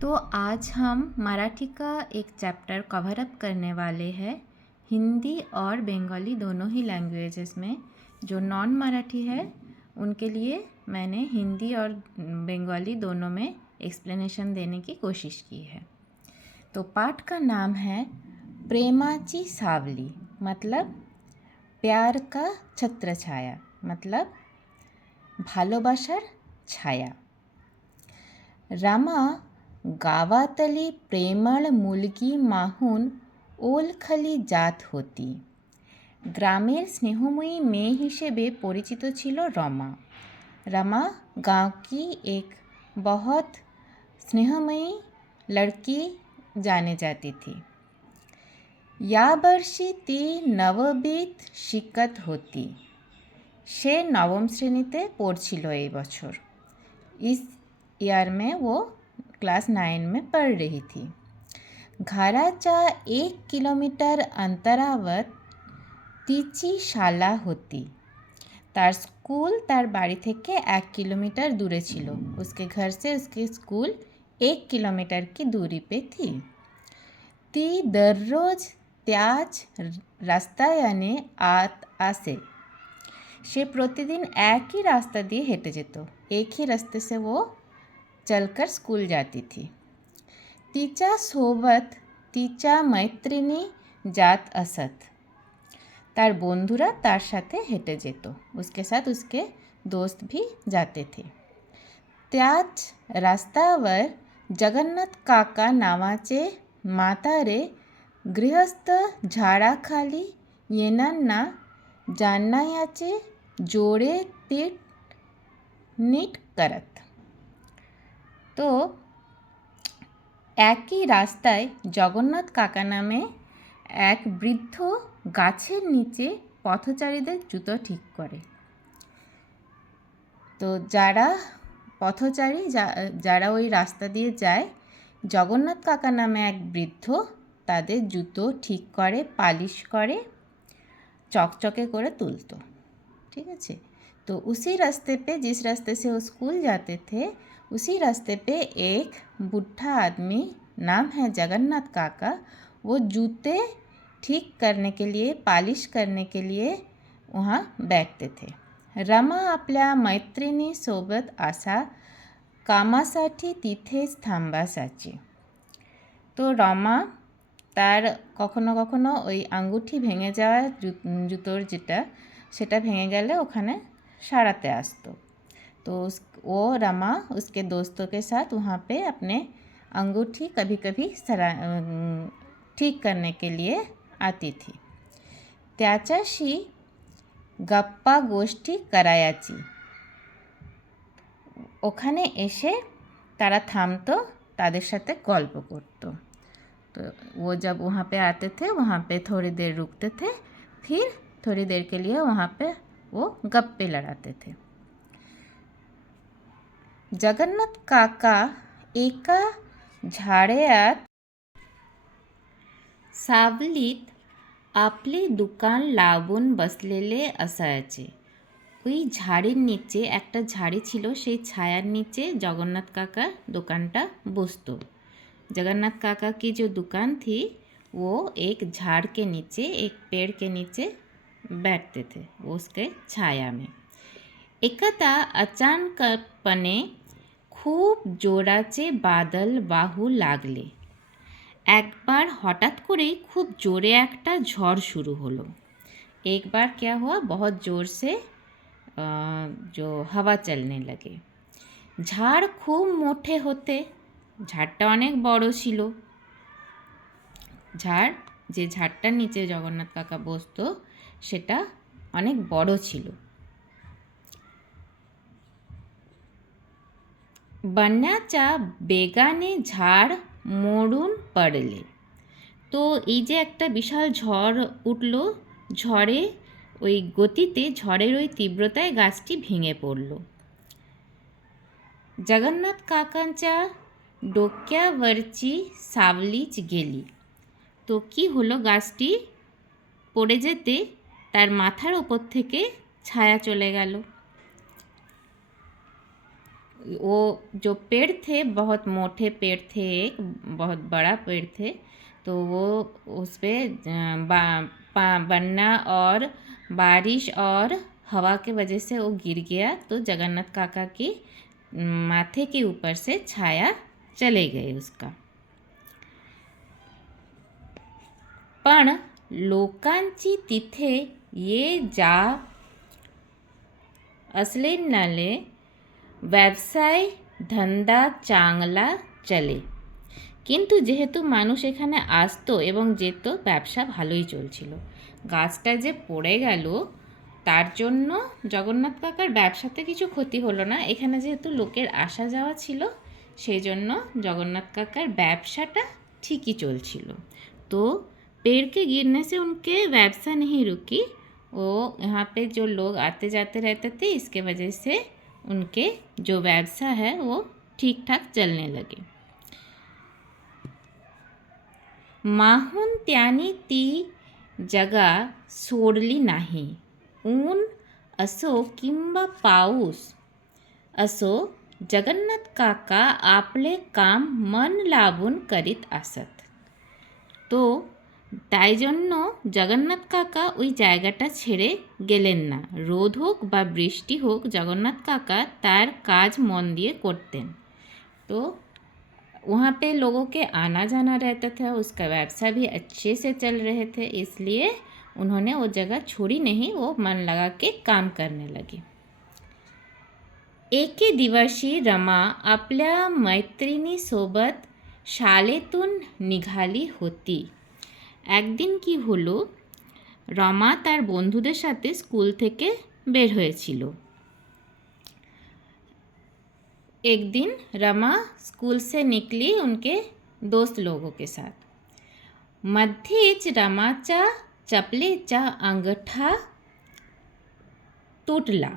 तो आज हम मराठी का एक चैप्टर कवर अप करने वाले हैं। हिंदी और बंगाली दोनों ही लैंग्वेजेस में। जो नॉन मराठी है उनके लिए मैंने हिंदी और बंगाली दोनों में एक्सप्लेनेशन देने की कोशिश की है। तो पाठ का नाम है प्रेमाची सावली, मतलब प्यार का छत्र छाया, मतलब भालोबासार छाया। रामा गावातली प्रेमळ मुलगी माहून ओलखली जात होती। ग्रामेर स्नेहमयी मेये हिसेबे परिचित छिलो रमा। रमा गाँव की एक बहुत स्नेहमयी लड़की जाने जाती थी। या वर्षी ती नवमीत शिकत होती। से नवम श्रेणीते पढ़छिलो এই বছর। इस ईयर में वो क्लास 9 में पढ़ रही थी। घराच्या 1 किलोमीटर अंतरावर तिची शाला होती। तार स्कूल तार बाड़ी थेके 1 किलोमीटर दूरे छिलो। उसके घर से उसकी स्कूल 1 किलोमीटर की दूरी पे थी। ती दररोज त्याच रास्तायाने आत आसे। से प्रतिदिन एक ही रास्ता दिए हेঁটে যেত। एक ही रास्ते से वो चलकर स्कूल जाती थी। तिच्या सोबत तिच्या मैत्रिणी जात असत। तार बंधुरा तार साथे हेঁটে যেত। उसके साथ उसके दोस्त भी जाते थे। त्याच रास्त्यावर जगन्नाथ काका नावाचे म्हातारे गृहस्थ झाडाखाली येणाऱ्यांना जाण्याचे जोडे तीट नीट करत। तो एक ही रास्ताय जगन्नाथ काका नामे एक बृद्ध गाछेर नीचे पथचारीदेर जूतो ठीक करे। तो যারা পথচারী যারা ওই রাস্তা দিয়ে যায়, জগন্নাথ কাকা নামে এক বৃদ্ধ তাদের জুতো ঠিক করে, পালিশ করে, चकचके করে তুলতো। ठीक है। तो उसी रास्ते पे, जिस रास्ते से वो स्कूल जाते थे, उसी रास्ते पे एक बूढ़ा आदमी, नाम है जगन्नाथ काका, वो जूते ठीक करने के लिए, पालिश करने के लिए वहाँ बैठते थे। रमा आपल्या मैत्रिणीसोबत असा कामासाठी तिथेच थांबायची। तो रमा তার কখনো কখনো ওই আঙ্গুঠি ভেঙে যাওয়া জুতোর সেটা ভেঙে গেলে ওখানে সারাते আসতো। तो वो रमा उसके दोस्तों के साथ वहाँ पे अपने अंगूठी कभी कभी ठीक करने के लिए आती थी। त्याच्याशी गप्पा गोष्ठी करायची। ওখানে এসে তারা থামতো, তাদের সাথে গল্প করতো। तो वो जब वहाँ पे आते थे, वहाँ पे थोड़ी देर रुकते थे, फिर थोड़ी देर के लिए वहाँ पे वो गप्पे लड़ाते थे। जगन्नाथ काका एका झाडात सावलीत आपले दुकान लावून बसलेले असायचे। ওই ঝাড়ের নিচে একটা ঝাড়ি ছিল, সেই ছায়ার নিচে জগন্নাথ কাকার দোকানটা বসতো। जगन्नाथ काका की जो दुकान थी वो एक झाड़ के नीचे, एक पेड़ के नीचे बैठते थे, वो उसके छाया में। एकदा अचानकपणे खूब जोराचे बादल वाहू लागले। একবার হঠাৎ করেই খুব জোরে একটা ঝড় शुरू হলো। एक बार क्या हुआ, बहुत ज़ोर से जो हवा चलने लगे। झाड़ खूब मोटे होते, ঝাড়টা অনেক বড় ছিল। ঝাড়, যে ঝাড়টার নিচে জগন্নাথ কাকা বসতো, সেটা অনেক বড় ছিল। बन्याच्या বেগানে ঝাড় मोडून पडले। তো এই যে একটা বিশাল ঝড় উঠল, ঝড়ে ওই গতিতে, ঝড়ের ওই তীব্রতায় গাছটি ভেঙে পড়ল। जगन्नाथ काकांच्या डोक्यावरची सावलीच गेली। তো কি হলো, গাছটি পড়ে যেতে তার মাথার ওপর থেকে ছায়া চলে গেল। वो जो पेड़ थे बहुत मोटे पेड़ थे, एक बहुत बड़ा पेड़ थे, तो वो उस पर बन्ना और बारिश और हवा के वजह से वो गिर गया, तो जगन्नाथ काका की माथे के ऊपर से छाया चले गए उसका। पण लोकांची तिथे ये जा असलेले ব্যবসায় ধন্দা চাংলা চলে, কিন্তু যেহেতু মানুষ এখানে আসতো এবং যেত, ব্যবসা ভালোই চলছিল। গাছটা যে পড়ে গেল তার জন্য জগন্নাথ কাকার ব্যবসাতে কিছু ক্ষতি হলো না, এখানে যেহেতু লোকের আসা যাওয়া ছিল সেই জন্য জগন্নাथ काका ব্যবসাটা ঠিকই চলছিল। तो पेड़ के गिरने से उनके व्यवसाय नहीं रुकी, वो यहाँ पे जो लोग आते जाते रहते थे, इसके वजह से उनके जो व्यवसाय है वो ठीक ठाक चलने लगे। माहून त्यांनी ती जगा सोडली नाही, ऊन असो किंवा पाऊस असो, जगन्नाथ काका आपले काम मन लावून करीत असत। তো তাই জন্য জগন্নাথ কাকা ওই জায়গাটা ছেড়ে গেলেন না, রোদ হোক বা বৃষ্টি হোক जगन्नाथ काका তার কাজ মন দিয়ে করতেন। तो वहाँ पे लोगों के आना जाना रहता था, उसका व्यवसाय भी अच्छे से चल रहे थे, इसलिए उन्होंने वो जगह छोड़ी नहीं, वो मन लगा के काम करने लगे। एके दिवशी रमा आपल्या मैत्रिणीसोबत शाळेतून निघाली होती। একদিন কি হলো, রমা তার বন্ধুদের সাথে স্কুল থেকে বের হয়েছিল। एक दिन रमा स्कूल से निकली उनके दोस्त लोगों के साथ। मध्येच रमाचा चपलेचा अंगठा তুটলা।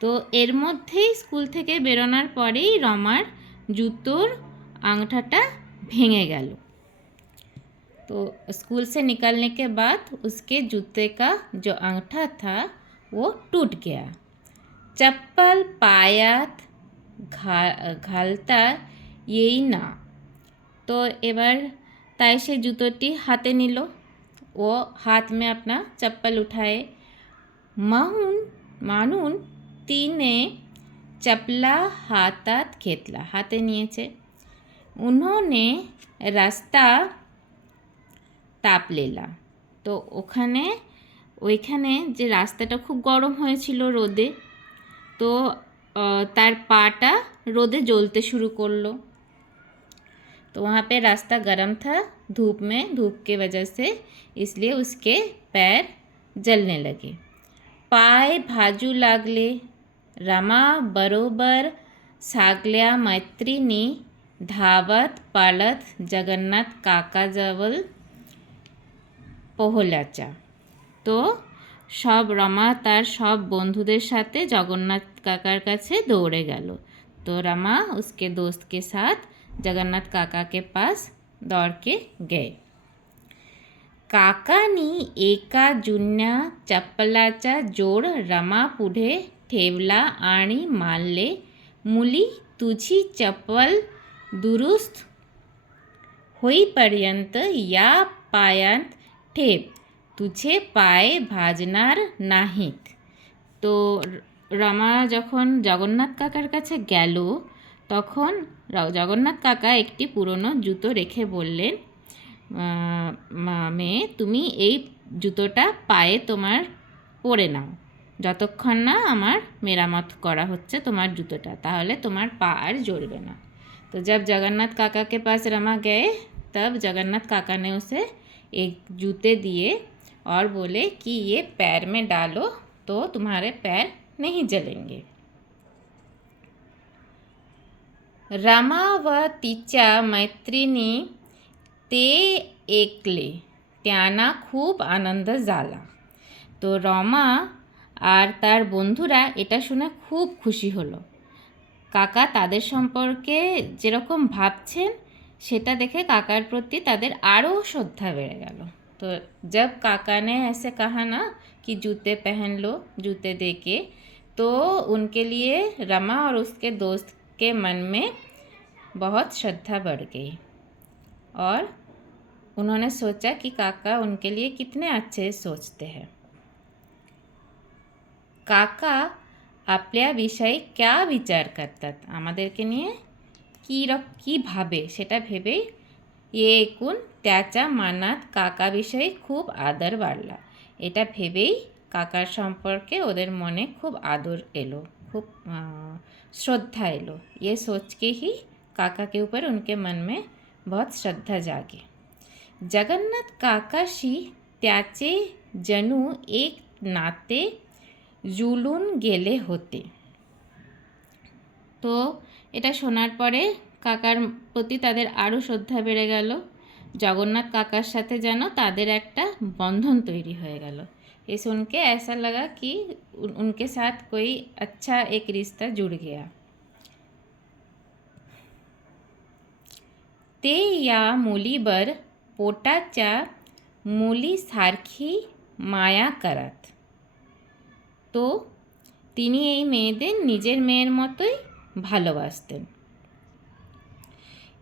তো এর মধ্যেই স্কুল থেকে বেরোনোর পরেই রমার জুতোর আংটাটা ভেঙে গেল। तो स्कूल से निकलने के बाद उसके जूते का जो अंगूठा था वो टूट गया। चप्पल पायात घालता यही ना, तो এবার তাই সে জুতোটি হাতে নিল, वो हाथ में अपना चप्पल उठाए। मानून तीने चपला हातात घेतला, हाते নিয়েছে। उन्होंने रास्ता তাপলেলা। তো ওইখানে যে রাস্তাটা খুব গরম হয়েছিল রোদে, তো তার পাটা রোদে জ্বলতে শুরু করলো। तो वहाँ पे रास्ता गर्म था धूप के वजह से, इसलिए उसके पैर जलने लगे। पाय भाजू लागले। रमा बरोबर सागल्या मैत्रिणी धावत पाळत जगन्नाथ काकाजवळ পহলাচা। তো সব রমা তার সব বন্ধুদের সাথে জগন্নাথ কাকার কাছে দৌড়ে গেল। तो रमा उसके दोस्त के साथ जगन्नाथ काका के पास दौड़ के गए। काकानी एका जुन्या चप्पलाचा जोड रमा पुढे ठेवला आणि मानले, मुली तुझी चप्पल दुरुस्त होईपर्यंत या पायात ठेव, तुझे पाय भाजणार नाहीत। তো রমা যখন জগন্নাথ কাকার কাছে গেল তখন জগন্নাথ কাকা একটি পুরনো জুতো রেখে বললেন, মেয়ে তুমি এই জুতোটা পায়ে তোমার পরে নাও, যতক্ষণ না আমার মেরামত করা হচ্ছে তোমার জুতোটা, তাহলে তোমার পা আর জ্বলবে না। तो जब जगन्नाथ काका के पास रमा गए तब जगन्नाथ काका ने उसे एक जूते दिए और बोले कि ये पैर में डालो तो तुम्हारे पैर नहीं जलेंगे। रमा व तिच्या मैत्रिणी ते ऐकले, त्यांना खूप आनंद झाला। তো রমা আর তার বন্ধুরা এটা শুনে খুব খুশি হলো। কাকা তাদের সম্পর্কে যেরকম ভাবছেন সেটা দেখে কাকার প্রতি তাদের আরও শ্রদ্ধা বেড়ে গেল। तो जब काका ने ऐसे कहा ना कि जूते पहन लो, जूते देके, तो उनके लिए रमा और उसके दोस्त के मन में बहुत श्रद्धा बढ़ गई और उन्होंने सोचा कि काका उनके लिए कितने अच्छे सोचते हैं। काका आपल्याविषयी क्या विचार करतात, আমাদেরকে নিয়ে কি ভাবে সেটা ভেবেই एकूण त्याच्या मनात काकाविषयी खूप आदर वाढला। এটা ভেবেই কাকার সম্পর্কে ওদের মনে खूब आदर एलो, खूब श्रद्धा एलो। ये सोच के ही काका के ऊपर उनके मन में बहुत श्रद्धा जागी। जगन्नाथ काकाशी त्याचे जणू एक नाते जुळून गेले होते। तो এটা শোনার পরে কাকার প্রতি তাদের আরও শ্রদ্ধা বেড়ে গেল। জগন্নাথ কাকার সাথে যেন তাদের একটা বন্ধন তৈরি হয়ে গেল। ये सुन के ऐसा लगा कि उनके साथ कोई अच्छा एक रिश्ता जुड़ गया। ते या मुलीवर पोटाच्या मुलीसारखी माया करत। तो তিনি এই মেয়েদের নিজের মেয়ের মতোই ভালোবাসতেন।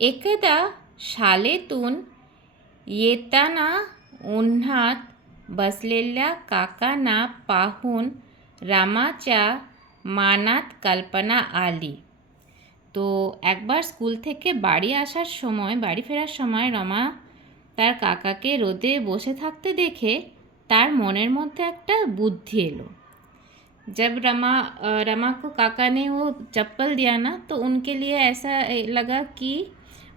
एकदा शाळेतून येताना उन्हात बसलेल्या काकांना पाहून রামাच्या মানাত কল্পনা আলি। তো একবার স্কুল থেকে বাড়ি ফেরার সময় রমা তার কাকাকে রোদে বসে থাকতে দেখে তার মনের মধ্যে একটা বুদ্ধি এলো। जब रमा को काका ने वो चप्पल दिया ना, तो उनके लिए ऐसा लगा कि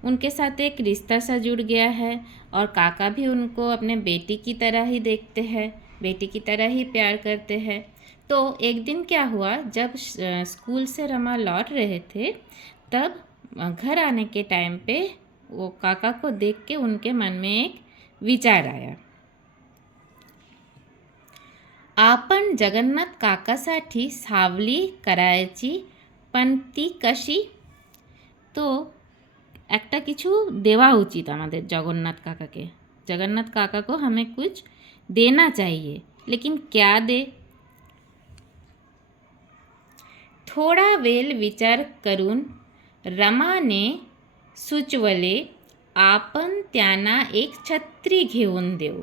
उनके साथ एक रिश्ता सा जुड़ गया है और काका भी उनको अपने बेटी की तरह ही देखते हैं, बेटी की तरह ही प्यार करते हैं। तो एक दिन क्या हुआ, जब स्कूल से रमा लौट रहे थे, तब घर आने के टाइम पे वो काका को देख के उनके मन में एक विचार आया। आपण जगन्नाथ काकासाठी सावली करायची, पण ती कशी? तो একটা কিছু দেওয়া উচিত আমাদের जगन्नाथ काका के। जगन्नाथ काका को हमें कुछ देना चाहिए, लेकिन क्या दे? थोडा वेळ विचार करून रमाने सुचवले, आपण त्यांना एक छत्री घेऊन देऊ।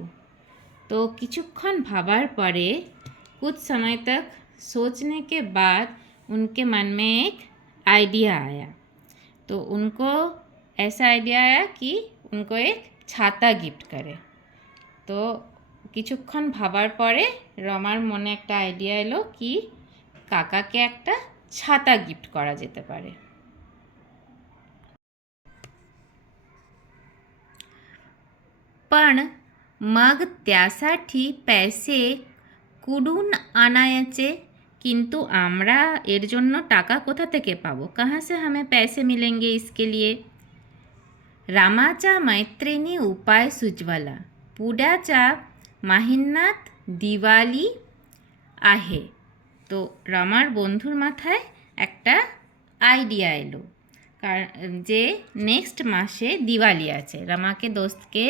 तो কিছুক্ষণ भाबार पड़े, कुछ समय तक सोचने के बाद उनके मन में एक आइडिया आया। तो उनको ऐसा आइडिया आया कि उनको एक ছাতা गिफ्ट करे। तो কিছুক্ষণ ভাবার পরে রমার মনে একটা আইডিয়া এলো কি কাকাকে একটা ছাতা গিফট করা যেতে পারে। पण मग त्यासाठी पैसे कुठून आणायचे? किंतु আমরা এর জন্য টাকা কোথা থেকে পাবো? कहाँ से हमें पैसे मिलेंगे इसके लिए? रामाच्या मैत्रिणी उपाय सुचवला, पुढच्या महिन्यात दिवाळी आहे। तो রামার বন্ধুর মাথায় একটা आइडिया एलो যে नेक्स्ट मासे दिवाली আছে। रमा के दोस्त के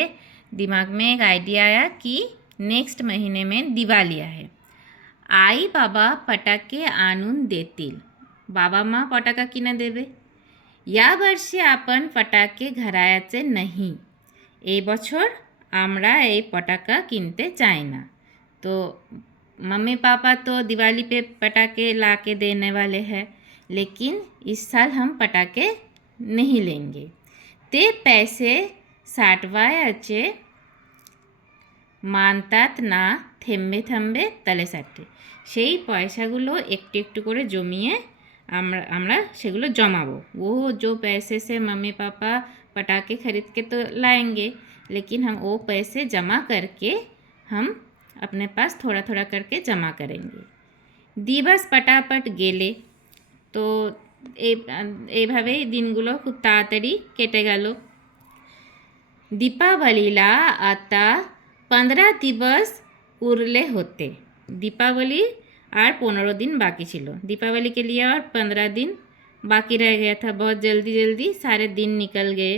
दिमाग में एक आइडिया आया कि नेक्स्ट महीने में दिवाली आहे। आई बाबा फटाके आणून देतील, बाबा माँ फटाका किने देवे। या वर्षी आपण फटाके घरायचे नहीं, এই বছর আমরা এই পটাকা কিনতে চাই না। तो मम्मी पापा तो दिवाली पे पटाखे ला के देने वाले हैं, लेकिन इस साल हम पटाखे नहीं लेंगे। ते पैसे साठवायचे মানतात না থেম্বে থেম্বে তলেসাটে। সেই পয়সাগুলো একটু একটু করে জমিয়ে আমরা সেগুলো জমাবো। वो जो पैसे से मम्मी पापा पटाखे खरीद के तो लाएंगे, लेकिन हम वो पैसे जमा करके हम अपने पास थोड़ा थोड़ा करके जमा करेंगे। दिवस पटापट गेले। तो এইভাবেই দিনগুলো খুব তাড়াতাড়ি কেটে গেল। दीपावलीला आता 15 दिवस उरले होते। दीपावली और 15 दिन बाकी छिलो। दीपावली के लिए और 15 दिन बाकी रह गया था। बहुत जल्दी जल्दी सारे दिन निकल गए।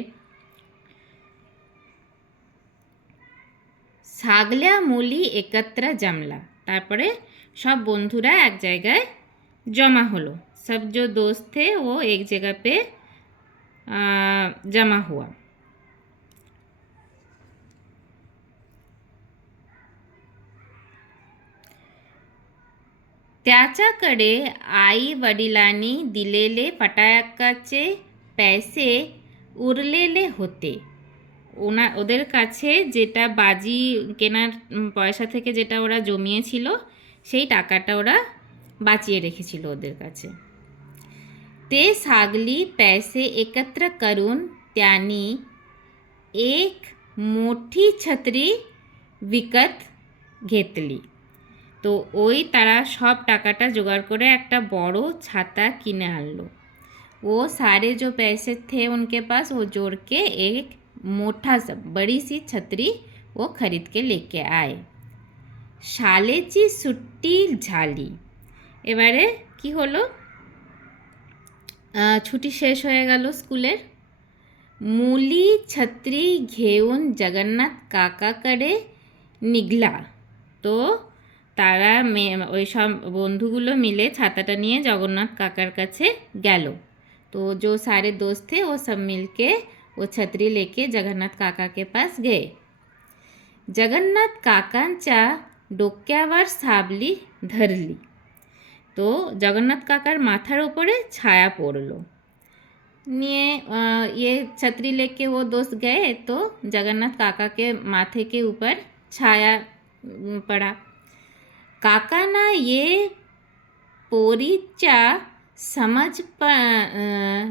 सागल्या मुली एकत्र जमला, तारपरे सब बंधुरा एक जायगाय जमा हलो। सब जो दोस्त थे वो एक जगह पे जमा हुआ। त्याच्याकडे आई वडिलांनी दिलेले फटाक्याचे पैसे उरलेले होते। ওদের কাছে যেটা বাজি কেনার পয়সা থেকে যেটা ওরা জমিয়েছিল সেই টাকাটা ওরা বাঁচিয়ে রেখেছিল ওদের কাছে। ते सागली पैसे एकत्र करून त्यांनी एक मोठी छत्री विकत घेतली। তো ওই তারা সব টাকাটা জোগাড় করে একটা বড় ছাতা কিনে আনলো। वो सारे जो पैसे थे उनके पास वो जोड़ के एक मोटा सा बड़ी सी छतरी वो खरीद के लेके आए। शालेची सुट्टी झाली। এবারে কি হলো, ছুটি শেষ হয়ে গেল স্কুলের। मुली छत्री घेऊन जगन्नाथ काकाकडे निघला। তো তারা ওই সব বন্ধুগুলো মিলে ছাতাটা নিয়ে জগন্নাথ কাকার কাছে গেল। तो जो सारे दोस्त थे वो सब मिलके वो छतरी लेके जगन्नाथ काका के पास गए। जगन्नाथ काकांच्या डोक्यावर सावली धरली। तो जगन्नाथ काकार माथार ऊपरे छाया पड़लो। निये ये छतरी लेके वो दोस्त गए तो जगन्नाथ काका के माथे के ऊपर छाया पड़ा। काकाना ये पोरीच्या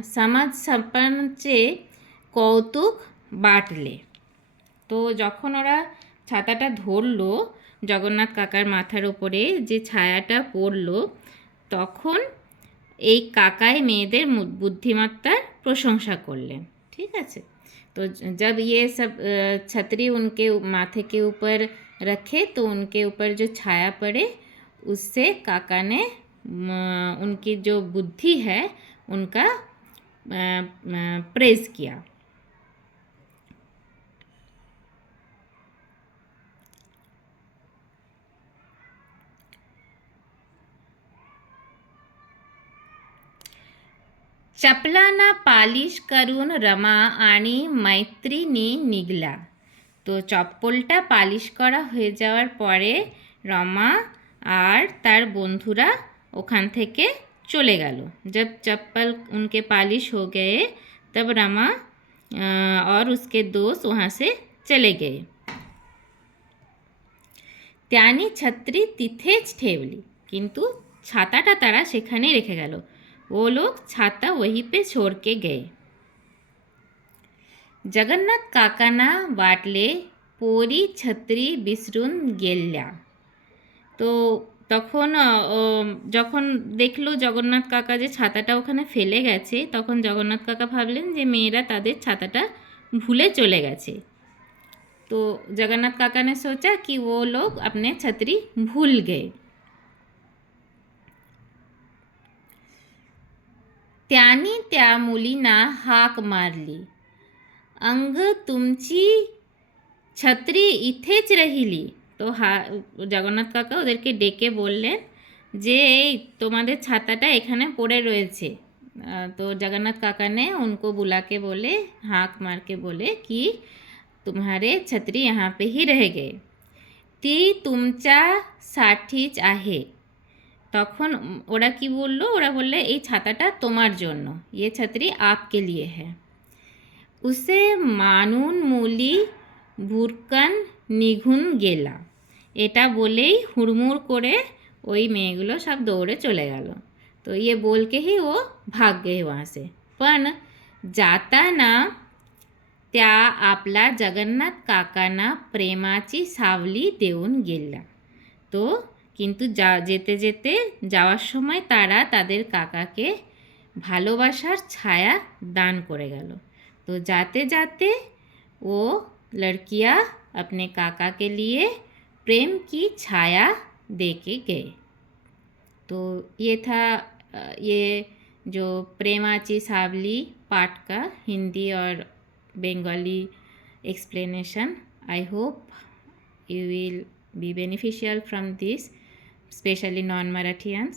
समजपणचे কৌতুক বাটলে। তো যখন ওরা ছাতাটা ধরলো জগন্নাথ কাকার মাথার ওপরে যে ছায়াটা পড়লো তখন এই কাকাই মেয়েদের বুদ্ধিমত্তার প্রশংসা করলেন। ঠিক আছে, तो जब ये सब छतरी उनके माथे के ऊपर रखे तो उनके ऊपर जो छाया पड़े उससे काका ने उनकी जो बुद्धि है उनका प्रेज किया। चपलांना पालिश करून रमा आणि मैत्रिणी निघला। তো চপ্পলটা পালিশ করা হয়ে যাওয়ার পরে রমা আর তার বন্ধুরা ওখান থেকে চলে গেল। जब चप्पल उनके पालिश हो गए तब रमा और उसके दोस्त वहाँ से चले गए। त्यांनी छत्री तिथेच ठेवली, কিন্তু ছাতাটা তারা সেখানেই রেখে গেল। वो लोग छाता वहीं पे छोड़ के गए। जगन्नाथ काकांना वाटले पोरी छत्री विसरून गेल्या। তো তখন যখন দেখলো জগন্নাথ কাকা যে ছাতাটা ওখানে ফেলে গেছে তখন জগন্নাথ কাকা ভাবলেন যে মেয়েরা তাদের ছাতাটা ভুলে চলে গেছে। তো জগন্নাথ কাকা ने सोचा कि वो लोग अपने छतरी भूल गए। त्यांनी त्या मुलींना हाक मारली। अंग तुमची छत्री इथेच राहिली। তো জগন্নাথ কাকা ওদেরকে ডেকে বললেন যে এই তোমাদের ছাতাটা এখানে পড়ে রয়েছে। तो जगन्नाथ काका ने उनको बुला के बोले, हाँक मार के बोले कि तुम्हारे छतरी यहाँ पे ही रह गए। ती तुमच्यासाठीच आहे। তখন ওরা কি বললো, ওরা বললে এই ছাতাটা তোমার জন্য, ये छतरी आपके लिए है। उसे मानून मुली भुरकन निघून गेला। এটা বলেই হুড়মুড় করে ওই মেয়েগুলো সব দৌড়ে চলে গেল। तो ये बोल के ही वो भाग गए वहाँ से। पण जाताना त्या आपला जगन्नाथ काकांना प्रेमाची सावली देऊन गेला। तो কিন্তু যেতে যেতে যাওয়ার সময় তারা তাদের কাকাকে ভালোবাসার ছায়া দান করে গেল। तो जाते जाते वो लड़कियां अपने काका के लिए प्रेम की छाया दे के गए। तो ये था ये जो प्रेमाची सावली पाठ का हिंदी और Bengali explanation. I hope you will be beneficial from this, especially non-Marathians.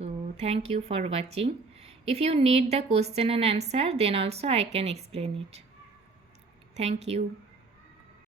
So thank you for watching. If you need the question and answer, then also I can explain it. Thank you.